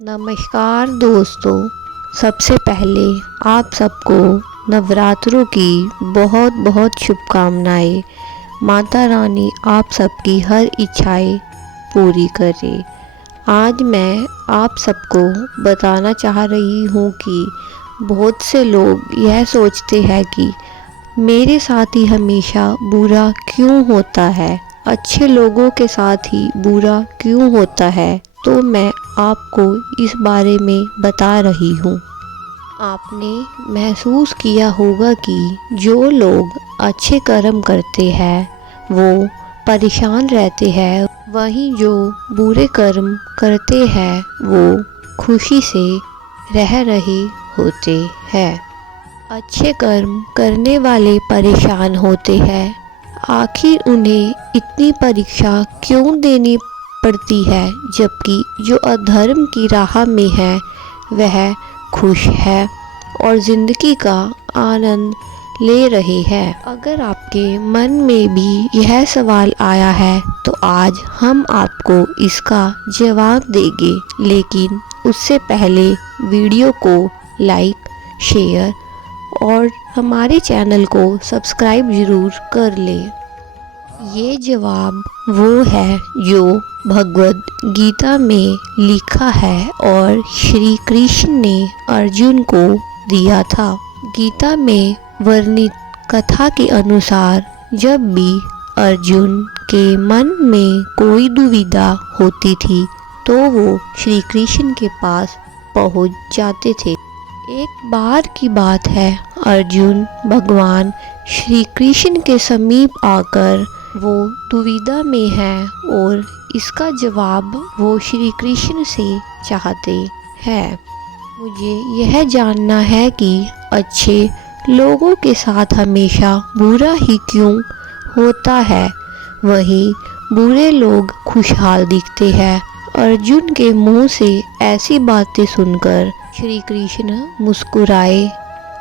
नमस्कार दोस्तों, सबसे पहले आप सबको नवरात्रों की बहुत बहुत शुभकामनाएं। माता रानी आप सबकी हर इच्छाएं पूरी करे। आज मैं आप सबको बताना चाह रही हूँ कि बहुत से लोग यह सोचते हैं कि मेरे साथ ही हमेशा बुरा क्यों होता है, अच्छे लोगों के साथ ही बुरा क्यों होता है। तो मैं आपको इस बारे में बता रही हूँ। आपने महसूस किया होगा कि जो लोग अच्छे कर्म करते हैं वो परेशान रहते हैं, वहीं जो बुरे कर्म करते हैं वो खुशी से रह रहे होते हैं। अच्छे कर्म करने वाले परेशान होते हैं। आखिर उन्हें इतनी परीक्षा क्यों देनी पड़ती है, जबकि जो अधर्म की राह में है वह खुश है और ज़िंदगी का आनंद ले रहे हैं। अगर आपके मन में भी यह सवाल आया है तो आज हम आपको इसका जवाब देंगे, लेकिन उससे पहले वीडियो को लाइक, शेयर और हमारे चैनल को सब्सक्राइब ज़रूर कर लें। ये जवाब वो है जो भगवद गीता में लिखा है और श्री कृष्ण ने अर्जुन को दिया था। गीता में वर्णित कथा के अनुसार जब भी अर्जुन के मन में कोई दुविधा होती थी तो वो श्री कृष्ण के पास पहुंच जाते थे। एक बार की बात है, अर्जुन भगवान श्री कृष्ण के समीप आकर वो दुविधा में है और इसका जवाब वो श्री कृष्ण से चाहते हैं। मुझे यह जानना है कि अच्छे लोगों के साथ हमेशा बुरा ही क्यों होता है, वहीं बुरे लोग खुशहाल दिखते हैं। अर्जुन के मुंह से ऐसी बातें सुनकर श्री कृष्ण मुस्कुराए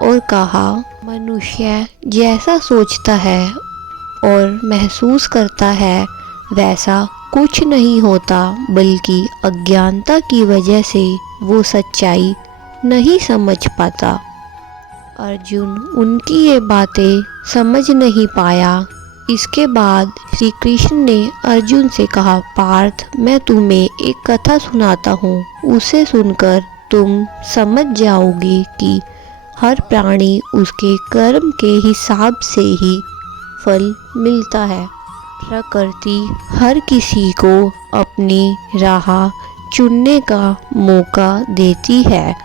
और कहा, मनुष्य जैसा सोचता है और महसूस करता है वैसा कुछ नहीं होता, बल्कि अज्ञानता की वजह से वो सच्चाई नहीं समझ पाता। अर्जुन उनकी ये बातें समझ नहीं पाया। इसके बाद श्री कृष्ण ने अर्जुन से कहा, पार्थ, मैं तुम्हें एक कथा सुनाता हूँ, उसे सुनकर तुम समझ जाओगे कि हर प्राणी उसके कर्म के हिसाब से ही फल मिलता है। प्रकृति हर किसी को अपनी राह चुनने का मौका देती है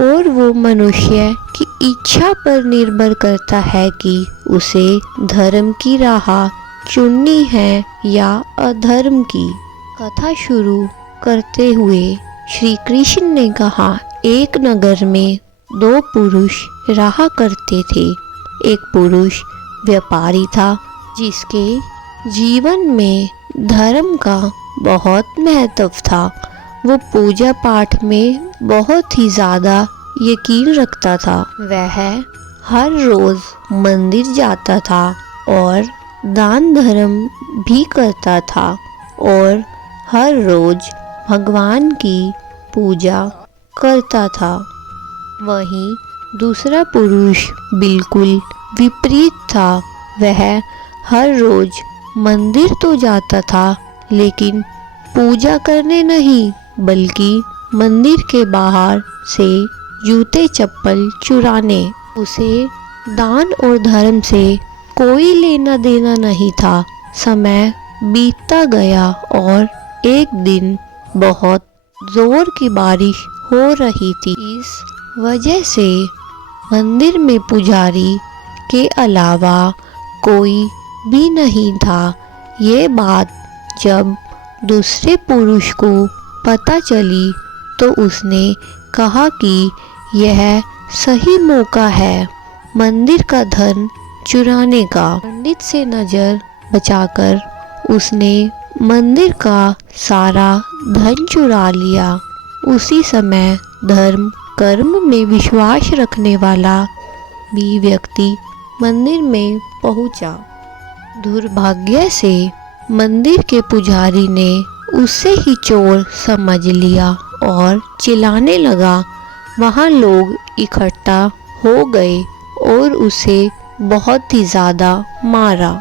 और वो मनुष्य की इच्छा पर निर्भर करता है कि उसे धर्म की राह चुननी है या अधर्म की। कथा शुरू करते हुए श्री कृष्ण ने कहा, एक नगर में दो पुरुष रहा करते थे। एक पुरुष व्यापारी था जिसके जीवन में धर्म का बहुत महत्व था। वो पूजा पाठ में बहुत ही ज़्यादा यकीन रखता था। वह हर रोज़ मंदिर जाता था और दान धर्म भी करता था और हर रोज़ भगवान की पूजा करता था। वहीं दूसरा पुरुष बिल्कुल विपरीत था। वह हर रोज़ मंदिर तो जाता था लेकिन पूजा करने नहीं, बल्कि मंदिर के बाहर से जूते चप्पल चुराने। उसे दान और धर्म से कोई लेना देना नहीं था। समय बीतता गया और एक दिन बहुत जोर की बारिश हो रही थी। इस वजह से मंदिर में पुजारी के अलावा कोई भी नहीं था। ये बात जब दूसरे पुरुष को पता चली तो उसने कहा कि यह सही मौका है मंदिर का धन चुराने का। पंडित से नज़र बचाकर उसने मंदिर का सारा धन चुरा लिया। उसी समय धर्म कर्म में विश्वास रखने वाला भी व्यक्ति मंदिर में पहुंचा। दुर्भाग्य से मंदिर के पुजारी ने उसे ही चोर समझ लिया और चिल्लाने लगा। वहाँ लोग इकट्ठा हो गए और उसे बहुत ही ज़्यादा मारा।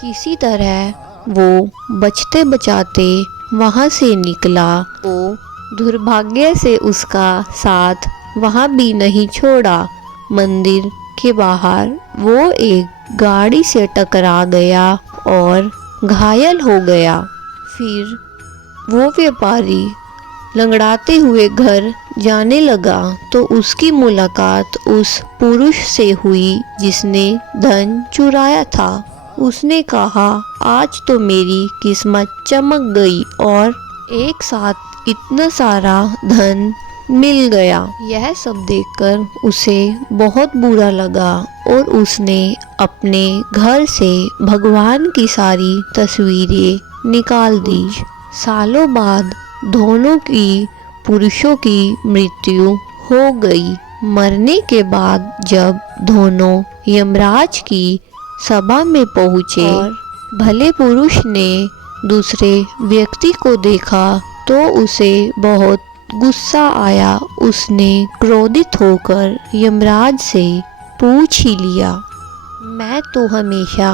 किसी तरह वो बचते बचाते वहाँ से निकला। वो दुर्भाग्य से उसका साथ वहाँ भी नहीं छोड़ा। मंदिर के बाहर वो एक गाड़ी से टकरा गया और घायल हो गया। फिर वो व्यापारी लंगड़ाते हुए घर जाने लगा तो उसकी मुलाकात उस पुरुष से हुई जिसने धन चुराया था। उसने कहा, आज तो मेरी किस्मत चमक गई और एक साथ इतना सारा धन मिल गया। यह सब देखकर उसे बहुत बुरा लगा और उसने अपने घर से भगवान की सारी तस्वीरें निकाल दी। सालों बाद दोनों की पुरुषों की मृत्यु हो गई। मरने के बाद जब दोनों यमराज की सभा में पहुँचे और भले पुरुष ने दूसरे व्यक्ति को देखा तो उसे बहुत गुस्सा आया। उसने क्रोधित होकर यमराज से पूछ ही लिया, मैं तो हमेशा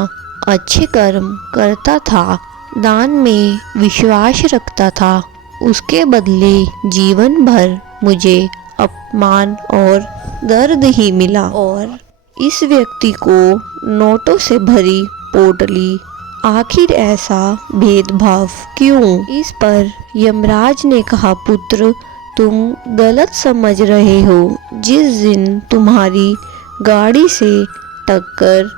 अच्छे कर्म करता था, दान में विश्वास रखता था, उसके बदले जीवन भर मुझे अपमान और दर्द ही मिला और इस व्यक्ति को नोटों से भरी पोटली, आखिर ऐसा भेदभाव क्यों? इस पर यमराज ने कहा, पुत्र तुम गलत समझ रहे हो। जिस दिन तुम्हारी गाड़ी से टक्कर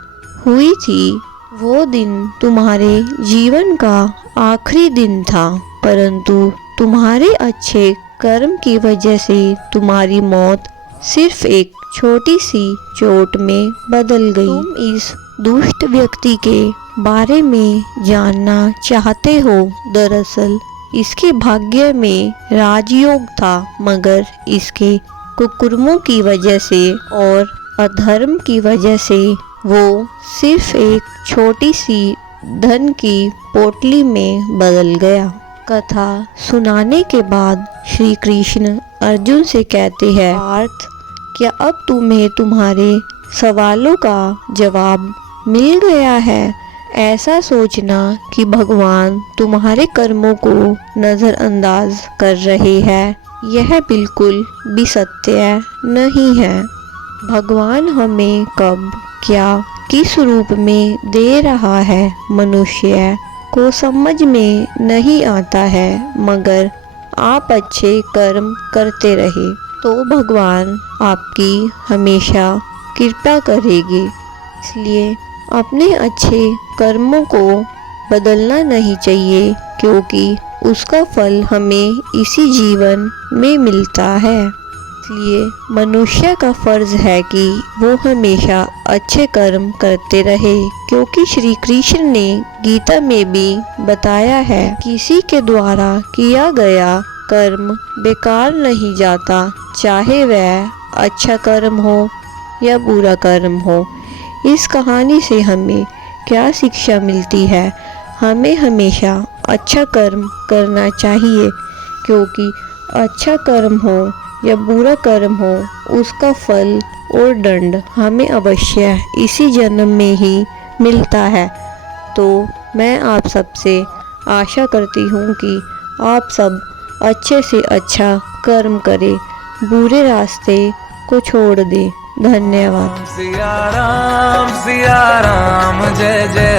हुई थी वो दिन तुम्हारे जीवन का आखिरी दिन था, परंतु तुम्हारे अच्छे कर्म की वजह से तुम्हारी मौत सिर्फ एक छोटी सी चोट में बदल गई। तुम इस दुष्ट व्यक्ति के बारे में जानना चाहते हो। दरअसल इसके भाग्य में राजयोग था, मगर इसके कुकर्मों की वजह से और अधर्म की वजह से वो सिर्फ एक छोटी सी धन की पोटली में बदल गया। कथा सुनाने के बाद श्री कृष्ण अर्जुन से कहते हैं, पार्थ क्या अब तुम्हें तुम्हारे सवालों का जवाब मिल गया है? ऐसा सोचना कि भगवान तुम्हारे कर्मों को नज़रअंदाज कर रहे हैं, यह बिल्कुल भी सत्य नहीं है। भगवान हमें कब क्या किस रूप में दे रहा है मनुष्य को समझ में नहीं आता है, मगर आप अच्छे कर्म करते रहे तो भगवान आपकी हमेशा कृपा करेगी। इसलिए अपने अच्छे कर्मों को बदलना नहीं चाहिए, क्योंकि उसका फल हमें इसी जीवन में मिलता है। इसलिए मनुष्य का फर्ज है कि वो हमेशा अच्छे कर्म करते रहे, क्योंकि श्री कृष्ण ने गीता में भी बताया है, किसी के द्वारा किया गया कर्म बेकार नहीं जाता, चाहे वह अच्छा कर्म हो या बुरा कर्म हो। इस कहानी से हमें क्या शिक्षा मिलती है? हमें हमेशा अच्छा कर्म करना चाहिए, क्योंकि अच्छा कर्म हो या बुरा कर्म हो, उसका फल और दंड हमें अवश्य इसी जन्म में ही मिलता है। तो मैं आप सबसे आशा करती हूँ कि आप सब अच्छे से अच्छा कर्म करें, बुरे रास्ते को छोड़ दें। धन्यवाद। सिया राम जय जय